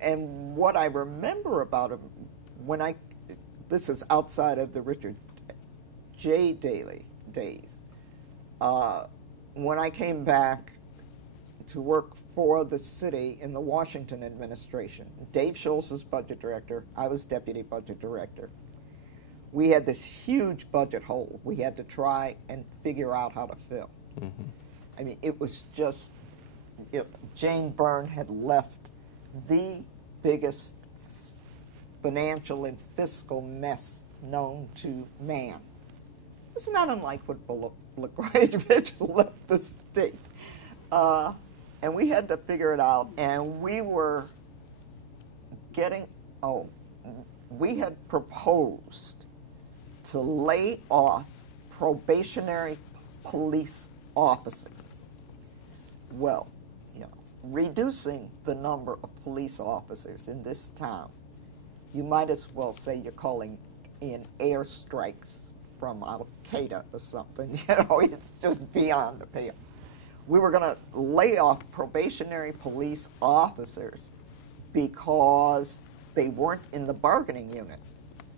And what I remember about him, this is outside of the Richard J. Daley days, when I came back to work for the city in the Washington administration, Dave Schultz was budget director, I was deputy budget director. We had this huge budget hole we had to try and figure out how to fill. Mm-hmm. I mean, it was just, Jane Byrne had left the biggest financial and fiscal mess known to man. It's not unlike what Blagojevich left the state. And we had to figure it out, and we were we had proposed to lay off probationary police officers. Well, reducing the number of police officers in this town, you might as well say you're calling in airstrikes from Al-Qaeda or something. It's just beyond the pale. We were going to lay off probationary police officers because they weren't in the bargaining unit.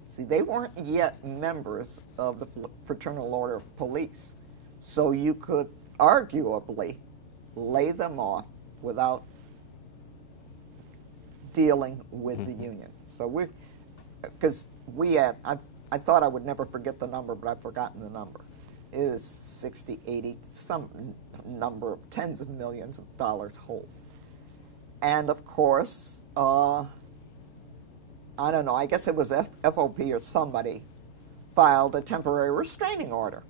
See, they weren't yet members of the Fraternal Order of Police. So you could arguably lay them off without dealing with the union. So I thought I would never forget the number, but I've forgotten the number. It is 60, 80, some number of tens of millions of dollars whole. And of course, I don't know, I guess it was FOP or somebody filed a temporary restraining order.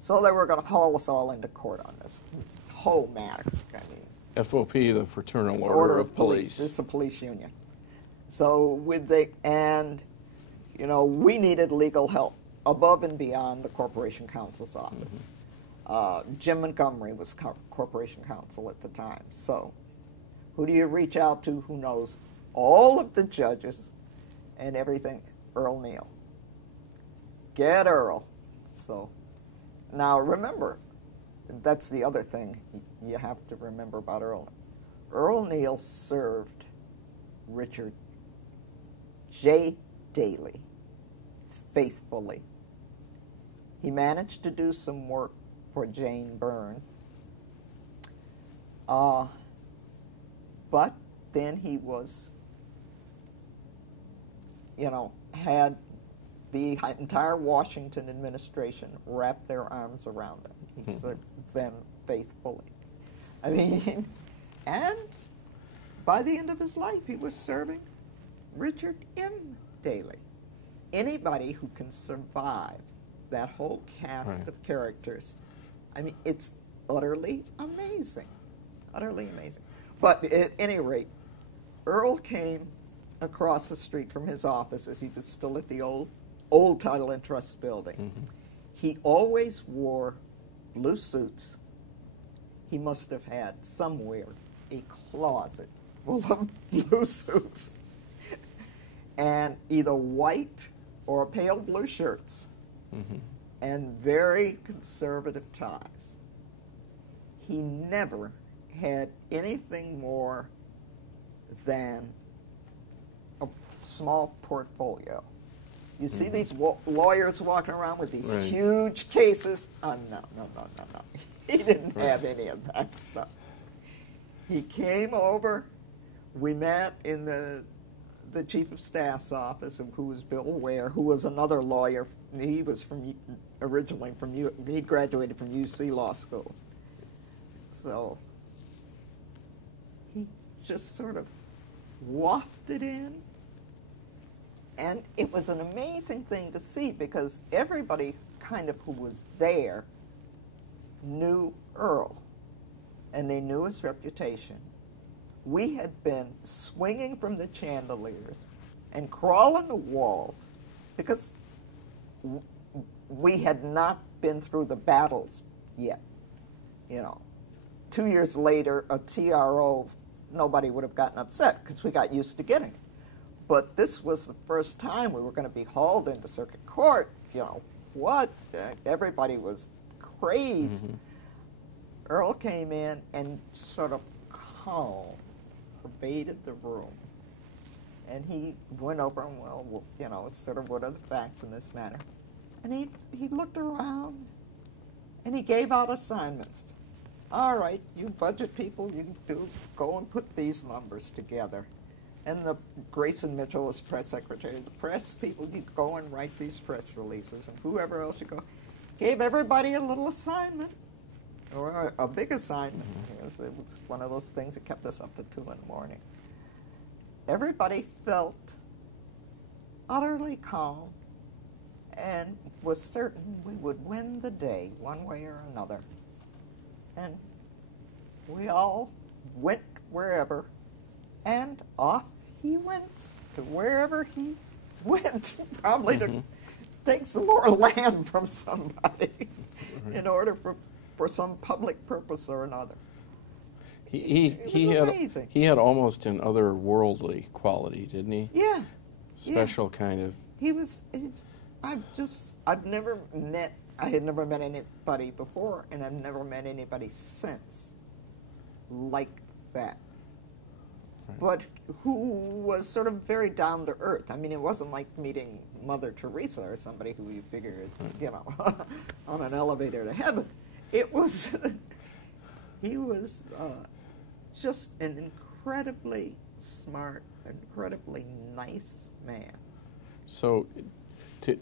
So they were going to haul us all into court on this whole matter. I mean, FOP, the Fraternal Order of Police. It's a police union. So we needed legal help above and beyond the Corporation Counsel's office. Mm-hmm. Jim Montgomery was Corporation Counsel at the time. So who do you reach out to? Who knows all of the judges and everything? Earl Neal. Get Earl. So now remember, that's the other thing you have to remember about Earl. Earl Neal served Richard J. Daley faithfully. He managed to do some work for Jane Byrne, but then he was, had the entire Washington administration wrap their arms around him. He served them faithfully. I mean, and by the end of his life, he was serving Richard M. Daley. Anybody who can survive that whole cast of characters, I mean, it's utterly amazing. Utterly amazing. But at any rate, Earl came across the street from his offices. He was still at the old Title and Trust building. Mm-hmm. He always wore blue suits. He must have had somewhere a closet full of blue suits and either white or pale blue shirts and very conservative ties. He never had anything more than a small portfolio. You see these lawyers walking around with these huge cases? Oh, no. He didn't have any of that stuff. He came over. We met in the chief of staff's office, who was Bill Ware, who was another lawyer. He was originally he graduated from UC Law School. So he just sort of wafted in. And it was an amazing thing to see because everybody kind of who was there knew Earl, and they knew his reputation. We had been swinging from the chandeliers and crawling the walls because we had not been through the battles yet. 2 years later, a TRO, nobody would have gotten upset because we got used to getting it. But this was the first time we were going to be hauled into circuit court. What? Everybody was crazed. Mm-hmm. Earl came in and sort of calm pervaded the room. And he went over and, well, you know, it's sort of what are the facts in this matter. And he looked around and he gave out assignments. All right, you budget people, you go and put these numbers together. And Grayson Mitchell was press secretary. The press people, you go and write these press releases, and whoever else you go. Gave everybody a little assignment, or a big assignment. It was one of those things that kept us up to 2 in the morning. Everybody felt utterly calm and was certain we would win the day one way or another. And we all went wherever, and off he went to wherever he went, probably to take some more land from somebody in order for some public purpose or another. He had almost an otherworldly quality, didn't he? Yeah. Special kind of. I had never met anybody before, and I've never met anybody since like that. Right. But who was sort of very down to earth. I mean, it wasn't like meeting Mother Teresa or somebody who you figure is, you know, on an elevator to heaven. It was, he was just an incredibly smart, incredibly nice man. So,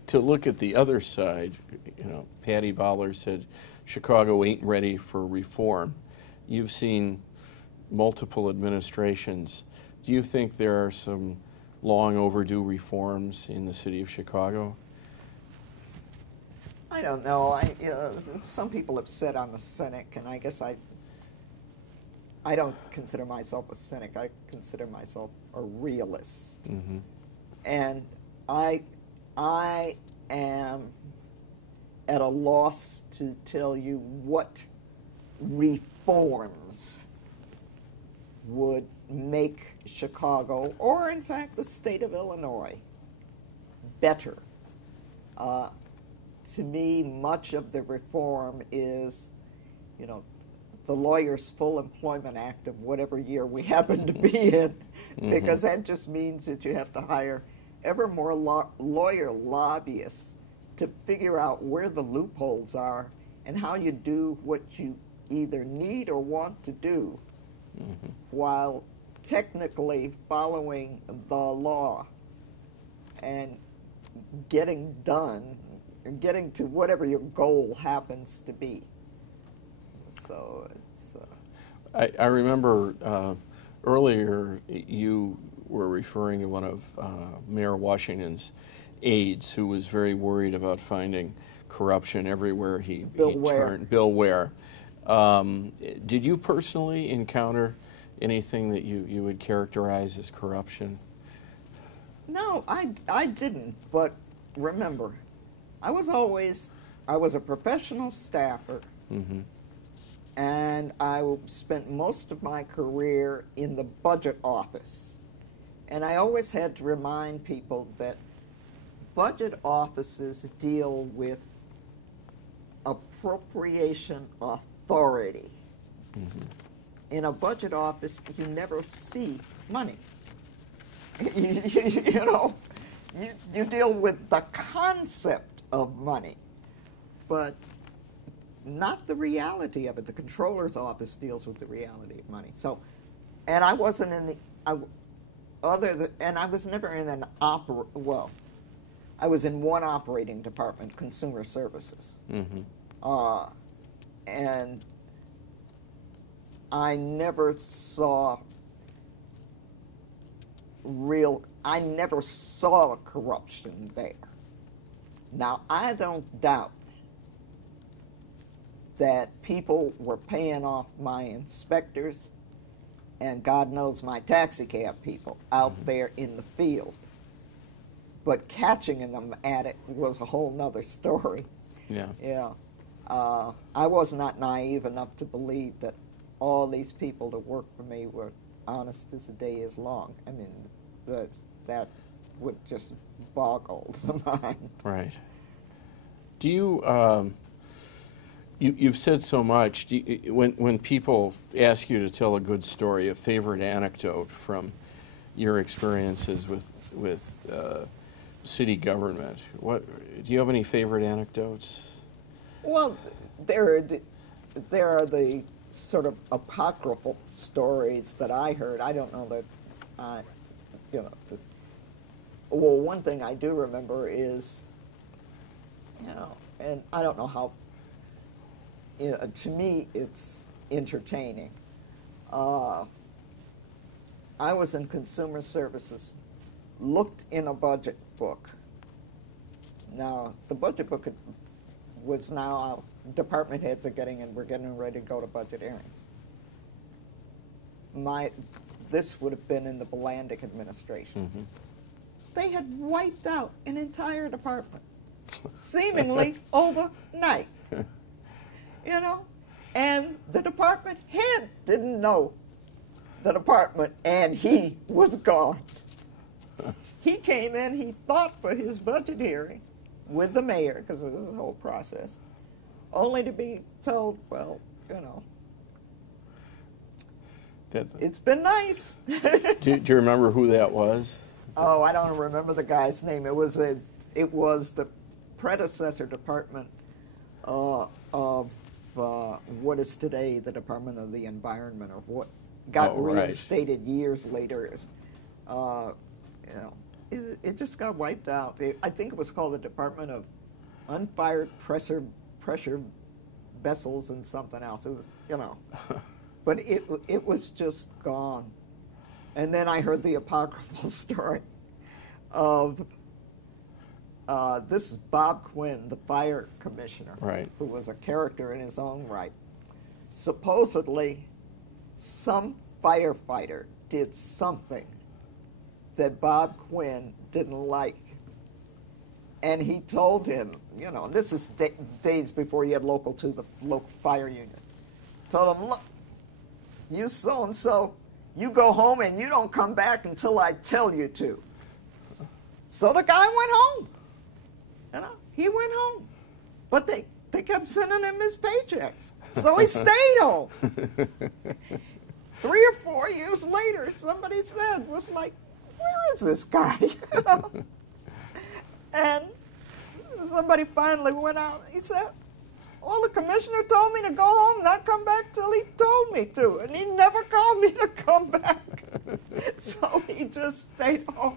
to look at the other side, you know, Patty Bowler said, Chicago ain't ready for reform. You've seen multiple administrations. Do you think there are some long overdue reforms in the city of Chicago? I don't know. Some people have said I'm a cynic, and I guess I don't consider myself a cynic. I consider myself a realist. Mm-hmm. And I am at a loss to tell you what reforms would make Chicago, or in fact the state of Illinois, better. To me, much of the reform is, you know, the Lawyers' Full Employment Act of whatever year we happen to be in, because that just means that you have to hire ever more lawyer lobbyists to figure out where the loopholes are and how you do what you either need or want to do while technically following the law and getting done, getting to whatever your goal happens to be. So it's... I remember earlier you were referring to one of Mayor Washington's aides who was very worried about finding corruption everywhere he turned. Bill Ware. Did you personally encounter anything that you would characterize as corruption? No, I didn't. But remember, I was a professional staffer, and I spent most of my career in the budget office. And I always had to remind people that budget offices deal with appropriation authority. In a budget office, you never see money. You know, you deal with the concept of money, but not the reality of it. The controller's office deals with the reality of money. So, and I wasn't in the, and I was never in an I was in one operating department, consumer services. And I never saw corruption there. Now, I don't doubt that people were paying off my inspectors and God knows my taxi cab people out there in the field. But catching them at it was a whole nother story. Yeah. I was not naive enough to believe that all these people that worked for me were honest as the day is long. I mean, that would just boggle the mind. Right. Do you, you've said so much, when people ask you to tell a good story, a favorite anecdote from your experiences with city government. What do you have any favorite anecdotes? Well, there are the sort of apocryphal stories that I heard. I don't know that, well, one thing I do remember is, and I don't know how, to me it's entertaining. I was in consumer services, looked in a budget book. Now, the budget book was now out. Department heads are we're getting ready to go to budget hearings. This would have been in the Blandick administration. Mm-hmm. They had wiped out an entire department, seemingly overnight. And the department head didn't know the department, and he was gone. He came in, he fought for his budget hearing with the mayor, because it was a whole process, only to be told, well, it's been nice. Do you remember who that was? Oh, I don't remember the guy's name. It was the predecessor department of what is today the Department of the Environment, or what got reinstated years later. It just got wiped out. I think it was called the Department of Unfired Pressure Vessels and something else. It was, but it was just gone. And then I heard the apocryphal story of this is Bob Quinn, the fire commissioner, right, who was a character in his own right. Supposedly, some firefighter did something that Bob Quinn didn't like. And he told him, this is days before you had the local fire union. Told him, look, you so-and-so, you go home and you don't come back until I tell you to. So the guy went home. He went home. But they kept sending him his paychecks. So he stayed home. 3 or 4 years later, somebody was like, where is this guy? And somebody finally went out. He said, well, the commissioner told me to go home, not come back till he told me to. And he never called me to come back. So he just stayed home,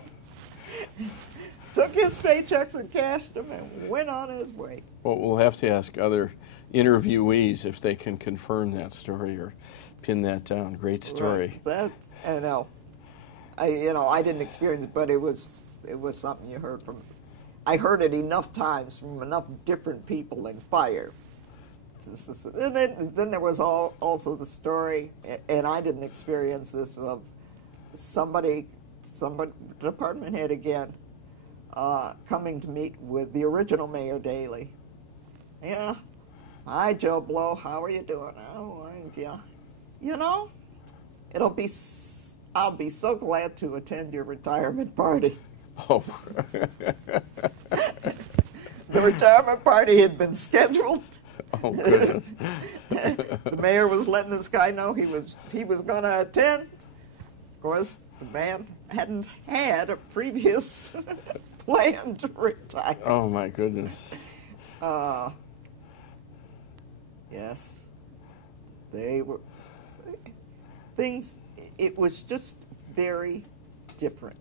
took his paychecks and cashed them, and went on his way. Well, we'll have to ask other interviewees if they can confirm that story or pin that down. Great story. Right. I didn't experience it, but it was something you heard from. I heard it enough times from enough different people in fire. And then there was also the story, and I didn't experience this, of some department head again coming to meet with the original Mayor Daley. Yeah, hi Joe Blow, how are you doing? Oh, yeah, I'll be so glad to attend your retirement party. Oh. The retirement party had been scheduled. Oh, goodness. The mayor was letting this guy know he was going to attend. Of course, the man hadn't had a previous plan to retire. Oh, my goodness. Yes. They were things. It was just very different.